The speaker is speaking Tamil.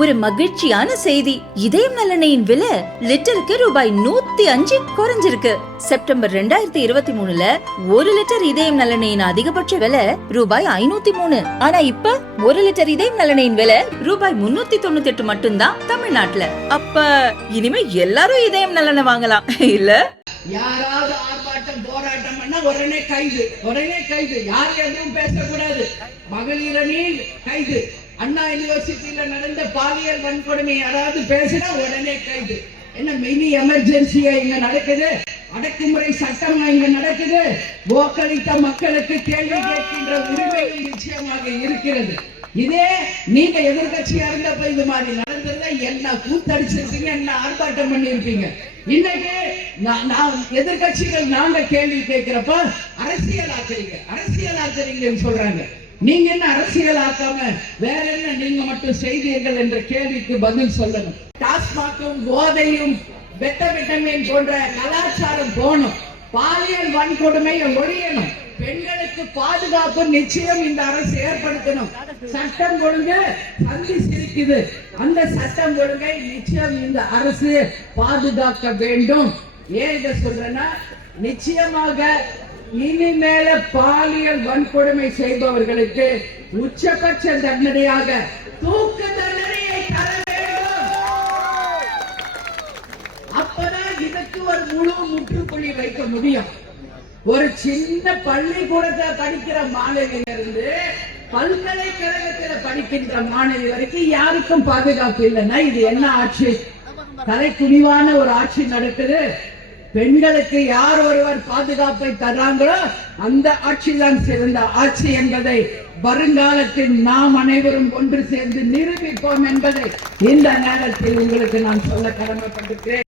ஒரு மகிழ்ச்சியான செய்தி. இதயம் நல்லெண்ணெயின் விலை லிட்டருக்கு ரூபாய் 105 குறைஞ்சிருக்கு. செப்டம்பர் 2023ல 1 லிட்டர் இதயம் நல்லெண்ணெயின் அதிகபட்ச விலை ரூபாய் 503. ஆனா இப்ப 1 லிட்டர் இதயம் நல்லெண்ணெயின் விலை ரூபாய் 398 மட்டும்தான் தமிழ்நாட்டுல. அப்ப இனிமே எல்லாரும் இதயம் நல்லெண்ணெய் வாங்கலாம் இல்ல? யாராவது ஆர்ப்பாட்டம் போராட்டம் பண்ணா உடனே கைது. யார் எதுவும் பேசக்கூடாது. மகளிர் அணியில் கைது. அண்ணா யூனிவர்சிட்டியில நடந்த பாலியல் வன்கொடுமை யாராவது பேசினா உடனே கைது. என்ன மினி எமர்ஜென்சியா இங்க நடக்குது? அடக்குமுறை சட்டம் இங்க நடக்குது. வாக்களித்த மக்களுக்கு கேள்வி கேட்கின்ற உரிமை நிச்சயமாக இருக்கிறது. இதே நீங்க எதிர்கட்சியா இருந்தப்ப இது மாதிரி நடந்ததுல என்ன கூத்தடிச்சிருப்பீங்க, என்ன ஆர்ப்பாட்டம் பண்ணிருப்பீங்க. இன்னைக்கு எதிர்கட்சிகள் நாங்க கேள்வி கேட்கிறப்ப அரசியலாக்குறீங்கன்னு சொல்றாங்க. நீங்க என்ன அரசியல் ஆக்காம வேற என்ன நீங்க மட்டும் செய்தீர்கள் என்ற கேள்விக்கு பதில் சொல்லணும். டாஸ்மாகும் போதையும் வெட்டமின் போன்ற கலாச்சாரம் போகணும். பாலியல் வன்கொடுமையை ஒழியணும். பெண்களுக்கு பாதுகாப்பு நிச்சயம் இந்த அரசு ஏற்படுத்தணும். சட்டம் ஒழுங்கு சந்திச்சிருக்குது. அந்த சட்டம் ஒழுங்கை நிச்சயம் இந்த அரசு பாதுகாக்க வேண்டும். ஏன் இதை சொல்றேன்னா, நிச்சயமாக இனிமேல பாலியல் வன்கொடுமை செய்பவர்களுக்கு உச்சபட்ச தண்டனையாக தூக்கு தண்டனையை தர வேண்டும். அப்பதான் இதுக்கு ஒரு முழு முற்றுப்புள்ளி வைக்க முடியும். ஒரு சின்ன பள்ளிக்கூடத்தை படிக்கிற மாணவியிலிருந்து பல்கலைக்கழகத்தில் படிக்கின்ற மாணவி வரைக்கும் யாருக்கும் பாதுகாப்பு இல்லைன்னா இது என்ன ஆட்சி? தலைக்குனிவான ஒரு ஆட்சி நடக்குது. பெண்களுக்கு யார் ஒருவர் பாதுகாப்பை தர்றாங்களோ அந்த ஆட்சி தான் சிறந்த ஆட்சி என்பதை வருங்காலத்தில் நாம் அனைவரும் ஒன்று சேர்ந்து நிரூபிப்போம் என்பதை இந்த நேரத்தில் உங்களுக்கு நான் சொல்ல கடமைப்பட்டிருக்கிறேன்.